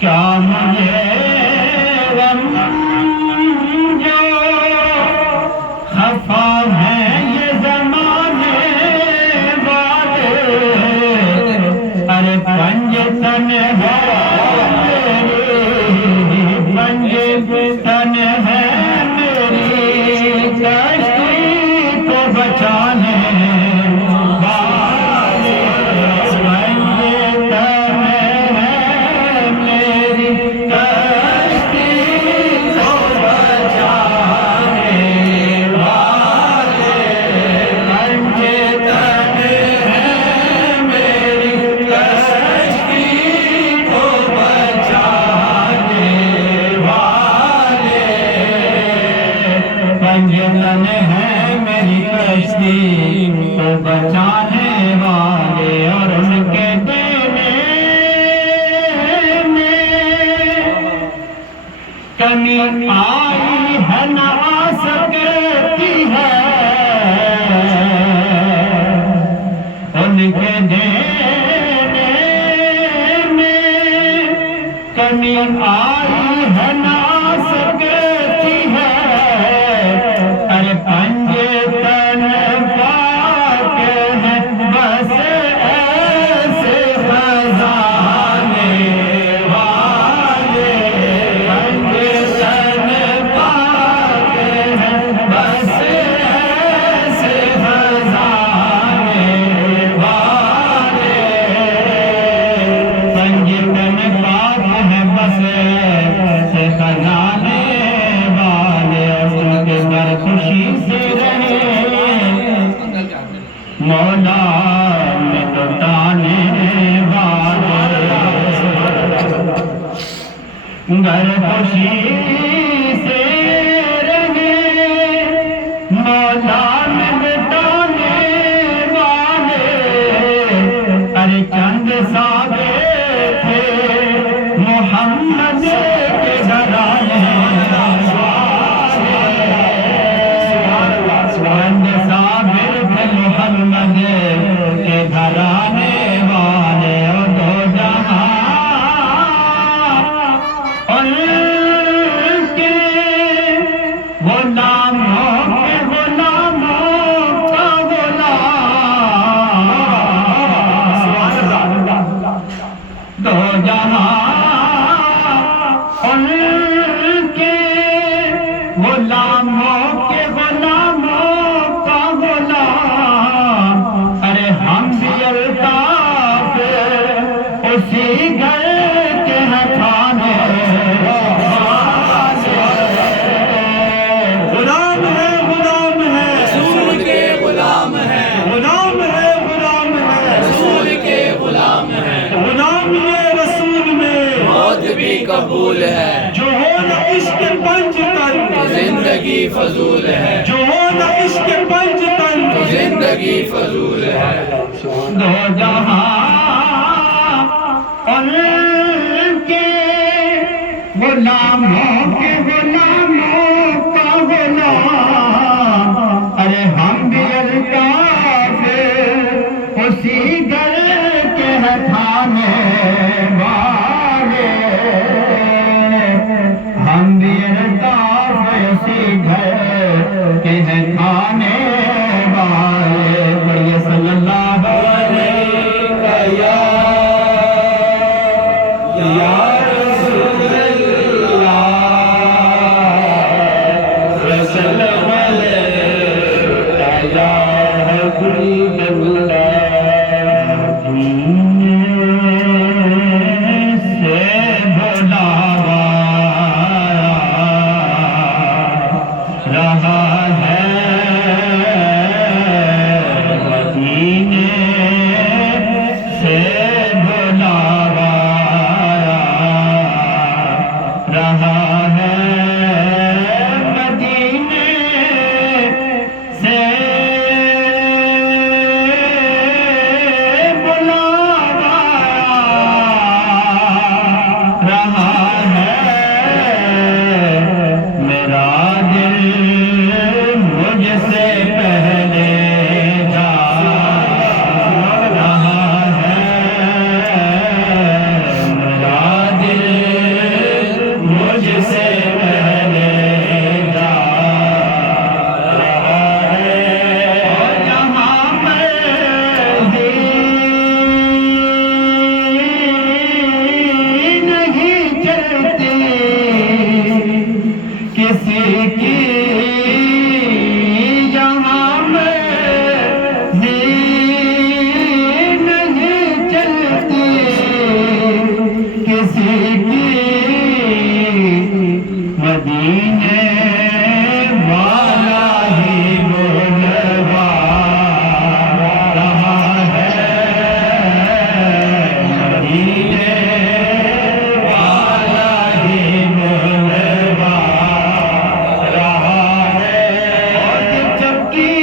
کیا مجھے غم جو خفا ہے یہ زمانے والے، ارے پنج تن ہے پنج تن ہے میری کشتی کو بچانے والے، پنج تن ہے میری کشتی کو بچانے والے، پنج تن ہے میری کشتی کو بچانے والے، پنج تن ہے میری کشتی کو بچانے والے، اور ان کے دینے میں کمی آئی ہے نہ آ سکتی ہے، ان کے دینے میں کمی آئی ہے نہ آ سکتی ہے، ارے پنج تن پاک ہے بس ایسے خزانے والے، پنج تن پاک ہے بس ایسے خزانے والے، پنج تن پاک ہے بس ایسے خزانے والے، اور ان کے در خوشی سے رہے مولا میں لٹانے والے، گر خوشی سے رہے مولا میں لٹانے والے، ارے چند سادے تھے محمد کے گھرانے چند صابر تھے محمد کے گھرانے والے، اور دو جہاں ان کے غلاموں کے غلاموں کا غلام، دو جہاں ان کے غلاموں کے غلاموں کا غلام، ارے ہم بھی الطاف اسی گھر کے ہیں کھانے غلام ہے، غلام ہے رسول کے غلام ہیں، غلام ہے، غلام ہے رسول کے غلام ہیں، غلام یہ رسول میں موت بھی قبول ہے، جو ہو نہ عشق پنج تن تو زندگی فضول ہے، جو ہو نہ عشق پنج تن تو زندگی فضول ہے، دو جہاں ان کے غلاموں کے غلاموں کا غلام، ارے ہم بھی الطاف اسی گھر کے ہیں کھانے والے، ہم بھی الطاف اسی گھر کے ہیں کھانے والے، بڑھئے صلی اللہ علیہ یا رسول اللہ وسلم علیہ یا حبیب اللہ، سے بلاوا رہا ہے مدینے سے بلاوا رہا ہے مدینے سے مدینے والا ہی بولوا رہا ہے مدینے والا ہی بولوا رہا ہے اور چکی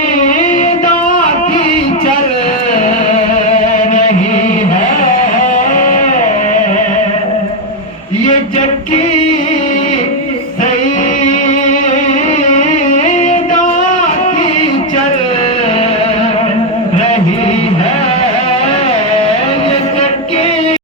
سیدہ کی چل رہی ہے یہ چکی